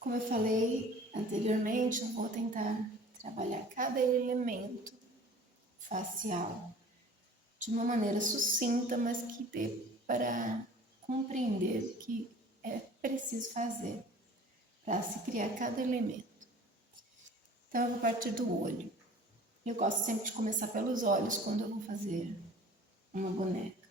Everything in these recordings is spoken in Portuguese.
Como eu falei anteriormente, eu vou tentar trabalhar cada elemento facial de uma maneira sucinta, mas que dê para compreender o que é preciso fazer para se criar cada elemento. Então, eu vou partir do olho. Eu gosto sempre de começar pelos olhos quando eu vou fazer uma boneca.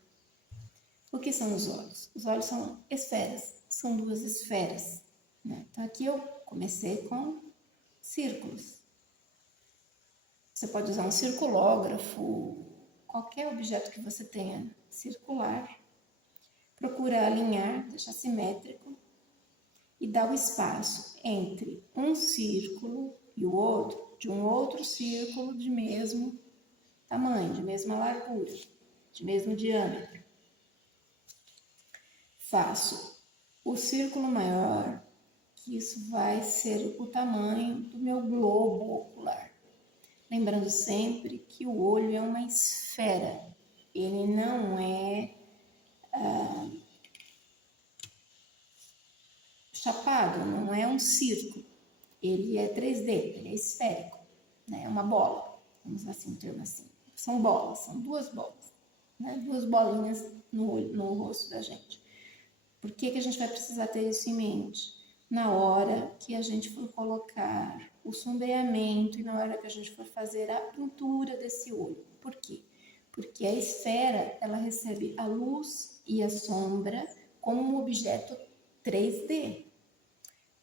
O que são os olhos? Os olhos são esferas, são duas esferas. Né? Então, aqui eu comecei com círculos. Você pode usar um circulógrafo, qualquer objeto que você tenha circular. Procura alinhar, deixar simétrico e dar o espaço entre um círculo e o outro, de um outro círculo de mesmo tamanho, de mesma largura, de mesmo diâmetro. Faço o círculo maior, que isso vai ser o tamanho do meu globo ocular. Lembrando sempre que o olho é uma esfera, ele não é chapado, não é um círculo, ele é 3D, ele é esférico, né? É uma bola, vamos usar assim, um termo assim. São bolas, são duas bolas, né? Duas bolinhas no rosto da gente. Por que a gente vai precisar ter isso em mente? Na hora que a gente for colocar o sombreamento e na hora que a gente for fazer a pintura desse olho. Por quê? Porque a esfera, ela recebe a luz e a sombra como um objeto 3D.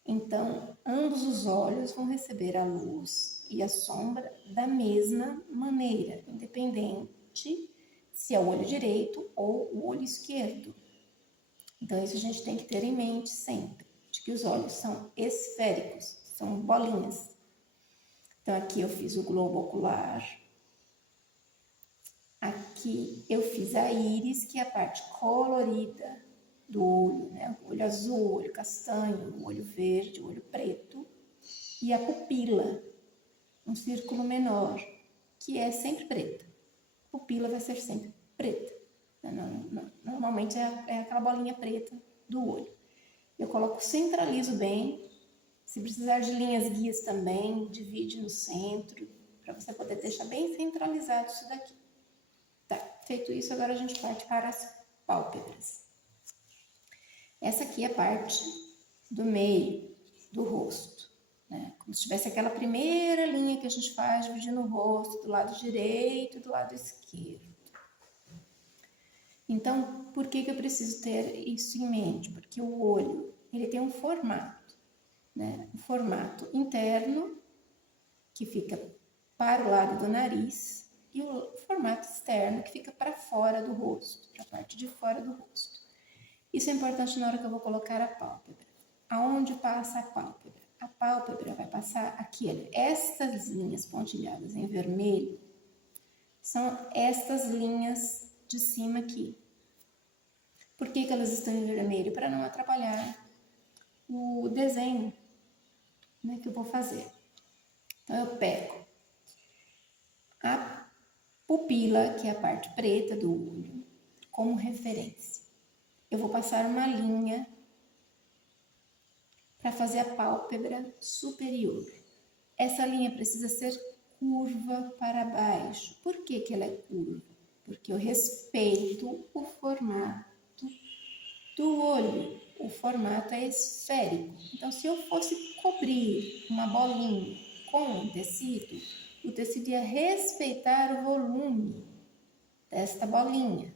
Então, ambos os olhos vão receber a luz e a sombra da mesma maneira, independente se é o olho direito ou o olho esquerdo. Então, isso a gente tem que ter em mente sempre, de que os olhos são esféricos, são bolinhas. Então, aqui eu fiz o globo ocular. Aqui eu fiz a íris, que é a parte colorida do olho, né? O olho azul, o olho castanho, o olho verde, o olho preto. E a pupila, um círculo menor, que é sempre preta. A pupila vai ser sempre preta. Normalmente é aquela bolinha preta do olho. Eu coloco, centralizo bem. Se precisar de linhas guias também, divide no centro, para você poder deixar bem centralizado isso daqui. Tá, feito isso, agora a gente parte para as pálpebras. Essa aqui é a parte do meio do rosto, né? Como se tivesse aquela primeira linha que a gente faz dividindo o rosto do lado direito e do lado esquerdo. Então, por que eu preciso ter isso em mente? Porque o olho, ele tem um formato, né? Um formato interno, que fica para o lado do nariz, e o formato externo, que fica para fora do rosto, para a parte de fora do rosto. Isso é importante na hora que eu vou colocar a pálpebra. Aonde passa a pálpebra? A pálpebra vai passar aqui, olha. Estas linhas pontilhadas em vermelho são estas linhas de cima aqui. Por que elas estão em vermelho? Para não atrapalhar o desenho, né, que eu vou fazer. Então, eu pego a pupila, que é a parte preta do olho, como referência. Eu vou passar uma linha para fazer a pálpebra superior. Essa linha precisa ser curva para baixo. Por que ela é curva? Porque eu respeito o formato do olho. O formato é esférico. Então, se eu fosse cobrir uma bolinha com um tecido, o tecido ia respeitar o volume desta bolinha.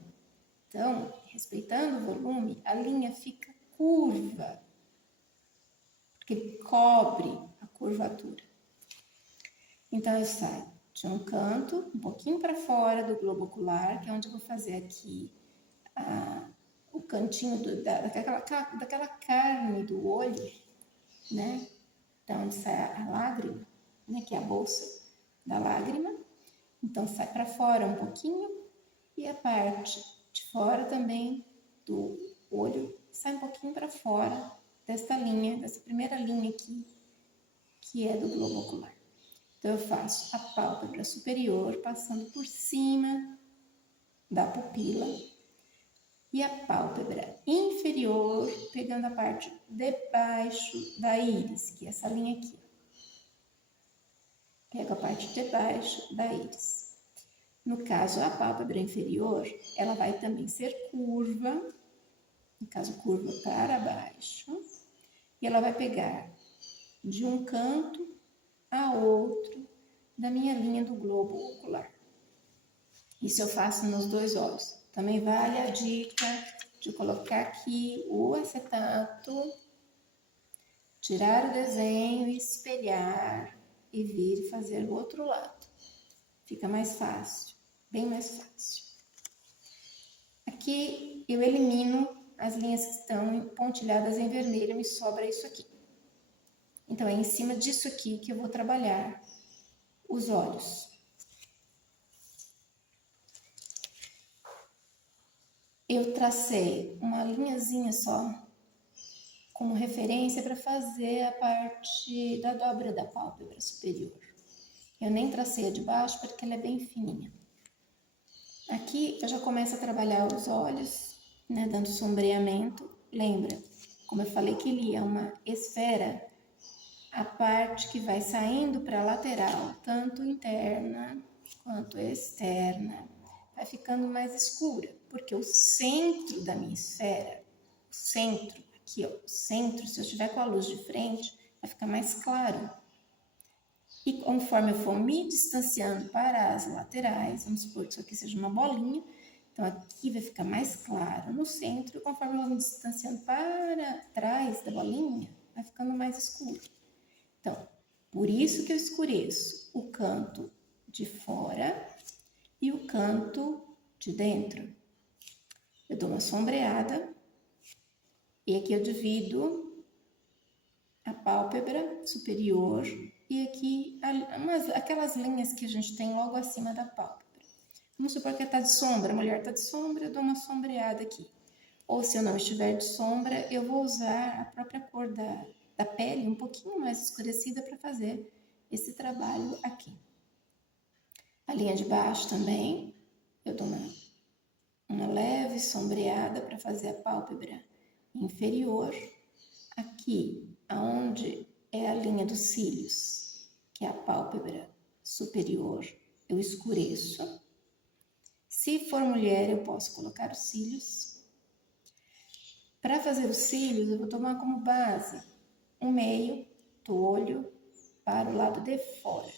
Então, respeitando o volume, a linha fica curva, porque ele cobre a curvatura. Então, eu saio de um canto, um pouquinho para fora do globo ocular, que é onde eu vou fazer aqui o cantinho daquela carne do olho, né? Da onde sai a lágrima, né? Que é a bolsa da lágrima. Então, sai para fora um pouquinho e a parte de fora também do olho sai um pouquinho para fora desta linha, dessa primeira linha aqui, que é do globo ocular. Então, eu faço a pálpebra superior, passando por cima da pupila, E a pálpebra inferior, pegando a parte de baixo da íris, que é essa linha aqui. Pego a parte de baixo da íris. No caso, a pálpebra inferior, ela vai também ser curva, no caso, curva para baixo, e ela vai pegar de um canto a outro da minha linha do globo ocular. Isso eu faço nos dois olhos. Também vale a dica de colocar aqui o acetato, tirar o desenho, espelhar e vir fazer o outro lado. Fica mais fácil, bem mais fácil. Aqui eu elimino as linhas que estão pontilhadas em vermelho, me sobra isso aqui. Então é em cima disso aqui que eu vou trabalhar os olhos. Eu tracei uma linhazinha só como referência para fazer a parte da dobra da pálpebra superior. Eu nem tracei a de baixo porque ela é bem fininha. Aqui eu já começo a trabalhar os olhos, né, dando sombreamento. Lembra, como eu falei que ele é uma esfera, a parte que vai saindo para a lateral, tanto interna quanto externa, vai ficando mais escura, porque o centro da minha esfera, o centro, aqui ó, o centro, se eu estiver com a luz de frente, vai ficar mais claro. E conforme eu for me distanciando para as laterais, vamos supor que isso aqui seja uma bolinha, então aqui vai ficar mais claro no centro, e conforme eu vou me distanciando para trás da bolinha, vai ficando mais escuro. Então, por isso que eu escureço o canto de fora e o canto de dentro. Eu dou uma sombreada e aqui eu divido a pálpebra superior e aqui aquelas linhas que a gente tem logo acima da pálpebra. Vamos supor que está de sombra, a mulher está de sombra, eu dou uma sombreada aqui. Ou se eu não estiver de sombra, eu vou usar a própria cor da pele um pouquinho mais escurecida para fazer esse trabalho aqui. A linha de baixo também, eu dou uma leve sombreada para fazer a pálpebra inferior. Aqui, aonde é a linha dos cílios, que é a pálpebra superior, eu escureço. Se for mulher, eu posso colocar os cílios. Para fazer os cílios, eu vou tomar como base o meio do olho para o lado de fora.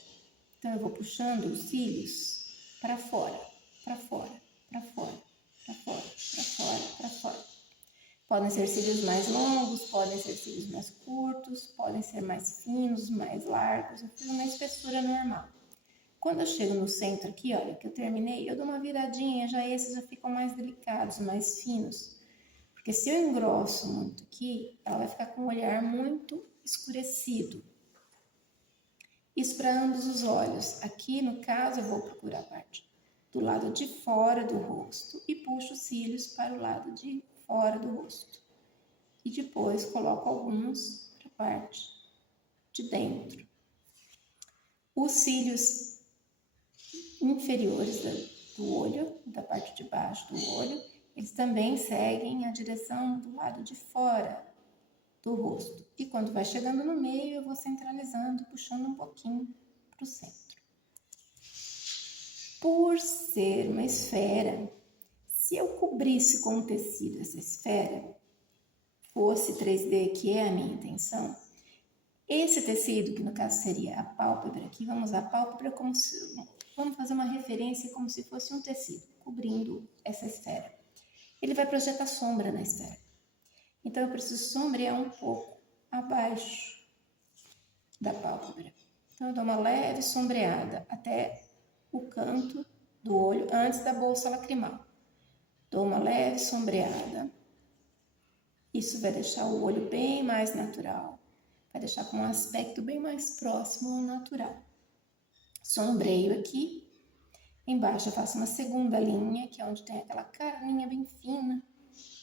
Então, eu vou puxando os cílios para fora, para fora, para fora, para fora, para fora, para fora. Podem ser cílios mais longos, podem ser cílios mais curtos, podem ser mais finos, mais largos. Eu fiz uma espessura normal. Quando eu chego no centro aqui, olha, que eu terminei, eu dou uma viradinha, já esses já ficam mais delicados, mais finos. Porque se eu engrosso muito aqui, ela vai ficar com o olhar muito escurecido. Isso para ambos os olhos. Aqui, no caso, eu vou procurar a parte do lado de fora do rosto e puxo os cílios para o lado de fora do rosto. E depois coloco alguns para a parte de dentro. Os cílios inferiores do olho, da parte de baixo do olho, eles também seguem a direção do lado de fora do rosto. E quando vai chegando no meio, eu vou centralizando, puxando um pouquinho para o centro. Por ser uma esfera, se eu cobrisse com um tecido essa esfera, fosse 3D, que é a minha intenção, esse tecido, que no caso seria a pálpebra, aqui vamos usar a pálpebra como se... Vamos fazer uma referência como se fosse um tecido, cobrindo essa esfera. Ele vai projetar sombra na esfera. Então, eu preciso sombrear um pouco abaixo da pálpebra. Então, eu dou uma leve sombreada até o canto do olho, antes da bolsa lacrimal. Dou uma leve sombreada. Isso vai deixar o olho bem mais natural. Vai deixar com um aspecto bem mais próximo ao natural. Sombreio aqui. Embaixo eu faço uma segunda linha, que é onde tem aquela carninha bem fina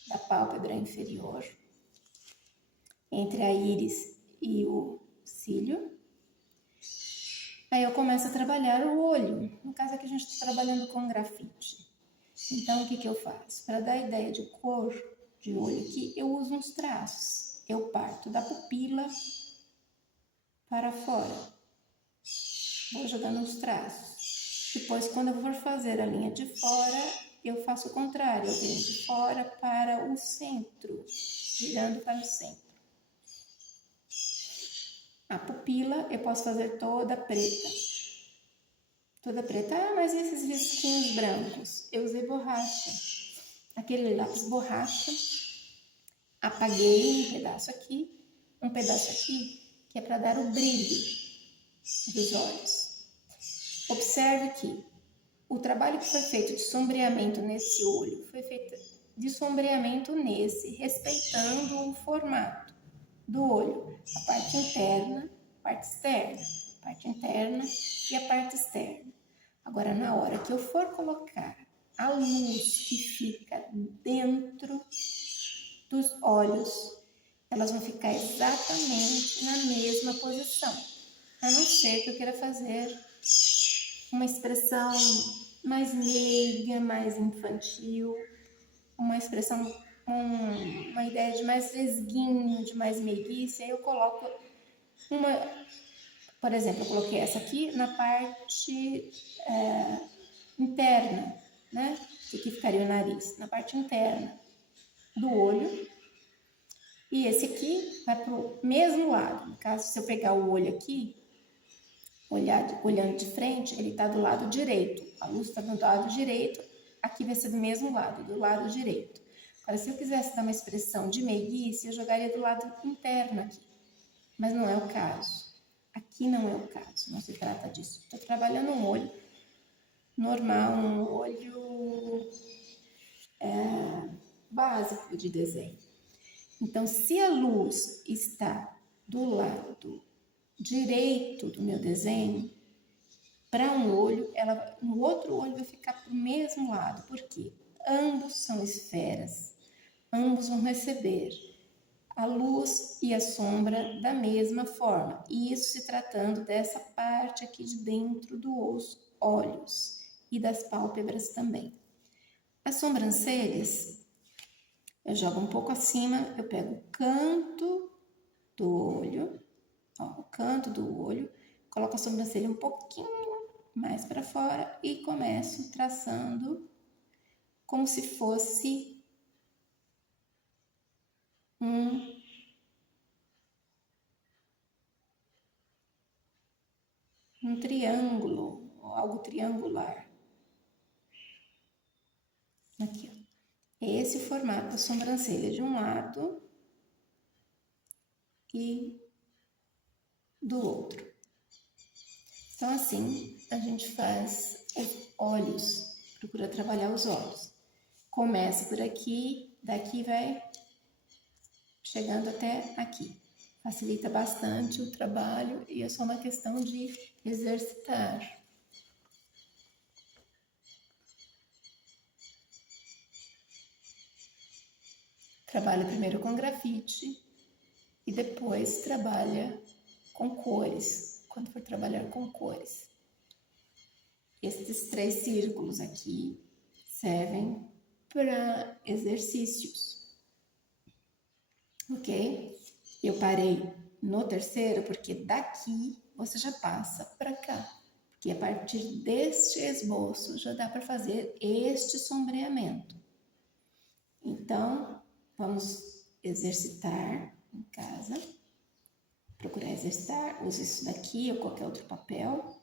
da pálpebra inferior, entre a íris e o cílio. Aí eu começo a trabalhar o olho. No caso aqui a gente está trabalhando com grafite. Então, o que eu faço? Para dar a ideia de cor de olho aqui, eu uso uns traços. Eu parto da pupila para fora. Vou jogando os traços. Depois, quando eu for fazer a linha de fora, eu faço o contrário. Eu venho de fora para o centro, virando para o centro. A pupila eu posso fazer toda preta. Toda preta. Ah, mas esses risquinhos brancos? Eu usei borracha. Aquele lápis borracha. Apaguei um pedaço aqui, que é para dar o brilho dos olhos. Observe que o trabalho que foi feito de sombreamento nesse olho, foi feito de sombreamento nesse, respeitando o formato do olho, a parte interna, a parte externa, a parte interna e a parte externa. Agora, na hora que eu for colocar a luz que fica dentro dos olhos, elas vão ficar exatamente na mesma posição, a não ser que eu queira fazer uma expressão mais meiga, mais infantil, uma expressão, uma ideia de mais vesguinho, de mais meiguice. Aí eu coloco por exemplo, eu coloquei essa aqui na parte interna, né? Aqui ficaria o nariz, na parte interna do olho. E esse aqui vai para o mesmo lado. No caso, se eu pegar o olho aqui, olhando de frente, ele está do lado direito. A luz está do lado direito, aqui vai ser do mesmo lado, do lado direito. Agora, se eu quisesse dar uma expressão de meiguice, eu jogaria do lado interno aqui. Mas não é o caso. Aqui não é o caso, não se trata disso. Estou trabalhando um olho normal, um olho básico de desenho. Então, se a luz está do lado direito do meu desenho, para um olho, no outro olho vai ficar para o mesmo lado, porque ambos são esferas, ambos vão receber a luz e a sombra da mesma forma, e isso se tratando dessa parte aqui de dentro dos olhos e das pálpebras também. As sobrancelhas, eu jogo um pouco acima, eu pego o canto do olho, o canto do olho, coloco a sobrancelha um pouquinho mais para fora e começo traçando como se fosse um triângulo, algo triangular. Aqui, ó. É esse o formato da sobrancelha de um lado e do outro. Então, assim, a gente faz os olhos, procura trabalhar os olhos. Começa por aqui, daqui vai chegando até aqui. Facilita bastante o trabalho e é só uma questão de exercitar. Trabalha primeiro com grafite e depois trabalha com cores, quando for trabalhar com cores. Estes 3 círculos aqui servem para exercícios, ok? Eu parei no terceiro porque daqui você já passa para cá, porque a partir deste esboço já dá para fazer este sombreamento. Então, vamos exercitar em casa, procurar exercitar, use isso daqui ou qualquer outro papel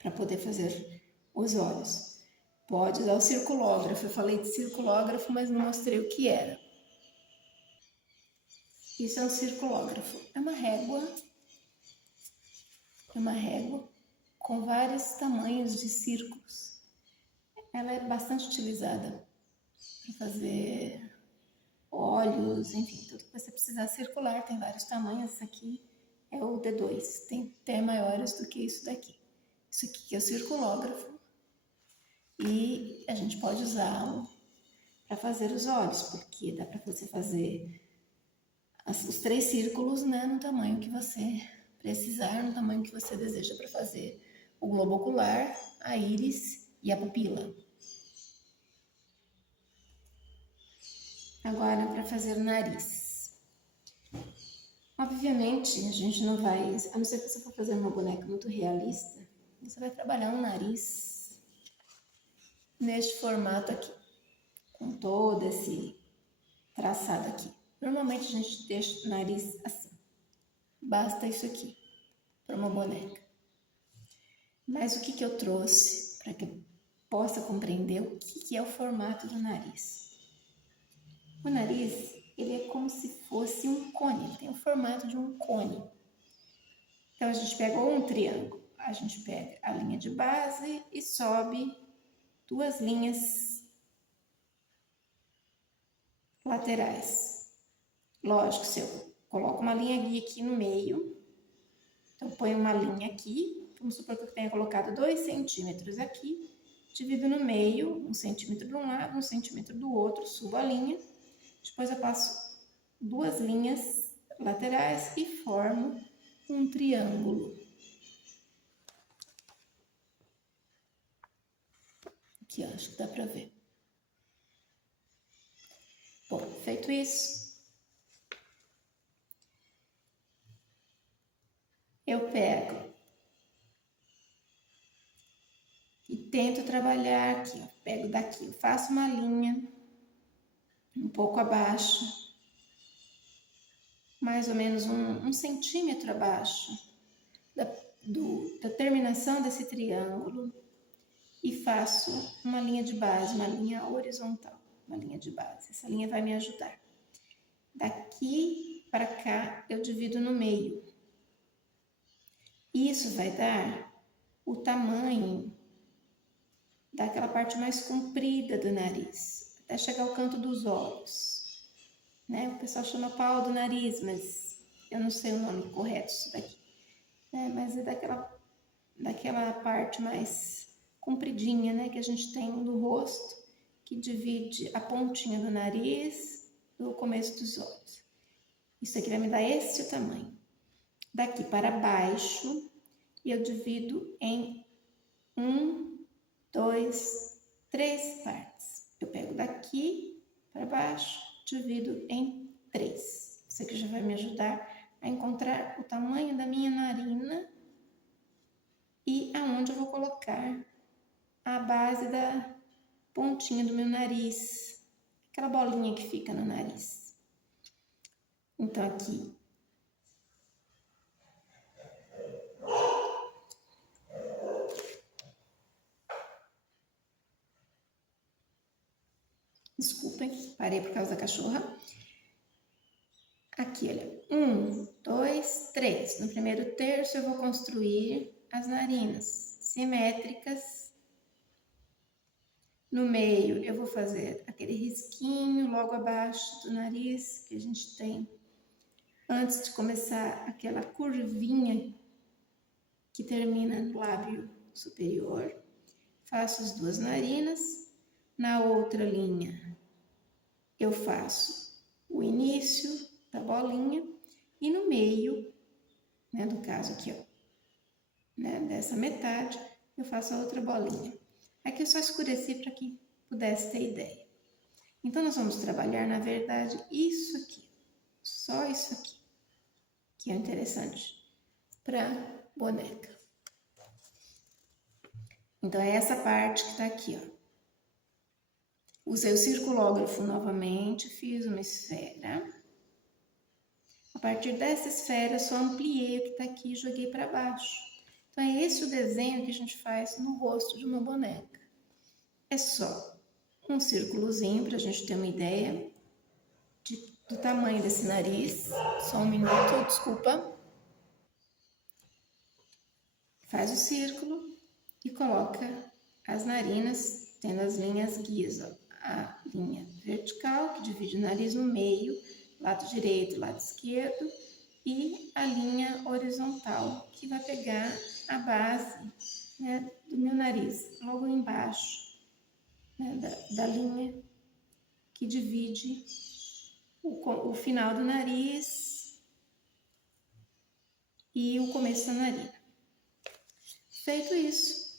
para poder fazer os olhos. Pode usar o circulógrafo, eu falei de circulógrafo, mas não mostrei o que era. Isso é um circulógrafo, é uma régua com vários tamanhos de círculos. Ela é bastante utilizada para fazer olhos, enfim, tudo que você precisar circular, tem vários tamanhos. Esse aqui é o D2, tem até maiores do que isso daqui. Isso aqui que é o circulógrafo e a gente pode usá-lo para fazer os olhos, porque dá para você fazer os 3 círculos, né, no tamanho que você precisar, no tamanho que você deseja para fazer o globo ocular, a íris e a pupila. Agora, para fazer o nariz. Obviamente, a gente não vai, a não ser que você for fazer uma boneca muito realista, você vai trabalhar um nariz neste formato aqui, com todo esse traçado aqui. Normalmente a gente deixa o nariz assim. Basta isso aqui para uma boneca. Mas o que eu trouxe para que possa compreender o que é o formato do nariz? O nariz, ele é como se fosse um cone, ele tem o formato de um cone. Então, a gente pega um triângulo, a gente pega a linha de base e sobe 2 linhas laterais. Lógico, se eu coloco uma linha guia aqui no meio, então põe uma linha aqui, vamos supor que eu tenha colocado 2 centímetros aqui, divido no meio, 1 centímetro de um lado, 1 centímetro do outro, subo a linha, depois eu passo 2 linhas laterais e formo um triângulo. Aqui, acho que dá pra ver. Bom, feito isso, eu pego e tento trabalhar aqui, ó. Pego daqui, faço uma linha um pouco abaixo, mais ou menos um centímetro abaixo da terminação desse triângulo e faço uma linha de base, uma linha horizontal, uma linha de base. Essa linha vai me ajudar. Daqui para cá eu divido no meio. Isso vai dar o tamanho daquela parte mais comprida do nariz, até chegar ao canto dos olhos. Né? O pessoal chama pau do nariz, mas eu não sei o nome correto disso daqui. Mas é daquela parte mais compridinha, né, que a gente tem do rosto, que divide a pontinha do nariz do começo dos olhos. Isso aqui vai me dar esse tamanho. Daqui para baixo, eu divido em 1, 2, 3 partes. Eu pego daqui para baixo, divido em 3. Isso aqui já vai me ajudar a encontrar o tamanho da minha narina e aonde eu vou colocar a base da pontinha do meu nariz, aquela bolinha que fica no nariz. Então, aqui desculpem, parei por causa da cachorra. Aqui, olha, 1, 2, 3. No primeiro terço eu vou construir as narinas simétricas. No meio eu vou fazer aquele risquinho logo abaixo do nariz que a gente tem antes de começar aquela curvinha que termina no lábio superior. Faço as 2 narinas. Na outra linha eu faço o início da bolinha e no meio, né, no caso aqui, ó, né, dessa metade, eu faço a outra bolinha. Aqui eu só escureci para que pudesse ter ideia. Então, nós vamos trabalhar, na verdade, isso aqui, só isso aqui, que é interessante para boneca. Então, é essa parte que está aqui, ó. Usei o circulógrafo novamente, fiz uma esfera. A partir dessa esfera, eu só ampliei o que está aqui e joguei para baixo. Então, é esse o desenho que a gente faz no rosto de uma boneca. É só um círculozinho para a gente ter uma ideia do tamanho desse nariz. Só um minuto, desculpa. Faz o círculo e coloca as narinas, tendo as linhas guias, ó. A linha vertical, que divide o nariz no meio, lado direito, lado esquerdo, e a linha horizontal, que vai pegar a base, né, do meu nariz, logo embaixo, né, da linha que divide o final do nariz e o começo da narina. Feito isso,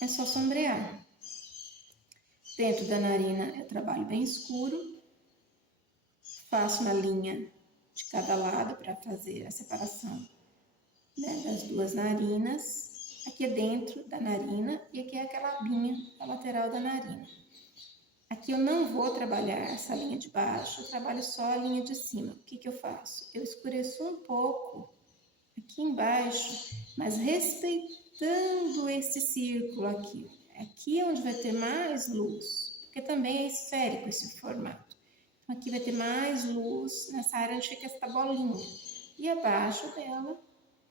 é só sombrear. Dentro da narina eu trabalho bem escuro. faço uma linha de cada lado para fazer a separação, né, das duas narinas. Aqui é dentro da narina e aqui é aquela abinha da lateral da narina. Aqui eu não vou trabalhar essa linha de baixo, eu trabalho só a linha de cima. O que que eu faço? Eu escureço um pouco aqui embaixo, mas respeitando esse círculo aqui. Aqui é onde vai ter mais luz, porque também é esférico esse formato. Então aqui vai ter mais luz nessa área onde fica essa bolinha. E abaixo dela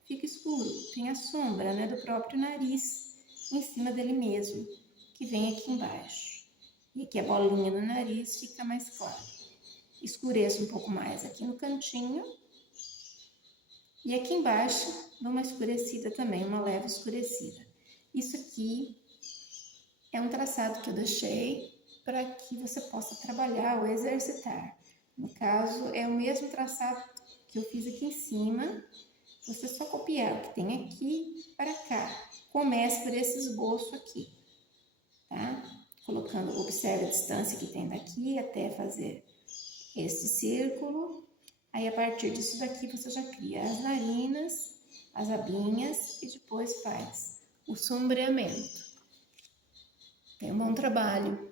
fica escuro, tem a sombra, né, do próprio nariz em cima dele mesmo, que vem aqui embaixo. E aqui a bolinha no nariz fica mais clara. Escureço um pouco mais aqui no cantinho. E aqui embaixo, dou uma escurecida também, uma leve escurecida. Isso aqui é um traçado que eu deixei para que você possa trabalhar ou exercitar. No caso, é o mesmo traçado que eu fiz aqui em cima. Você só copiar o que tem aqui para cá. Comece por esse esboço aqui, tá? Colocando, observe a distância que tem daqui até fazer esse círculo. Aí, a partir disso daqui, você já cria as narinas, as abinhas e depois faz o sombreamento. Tenha um bom trabalho!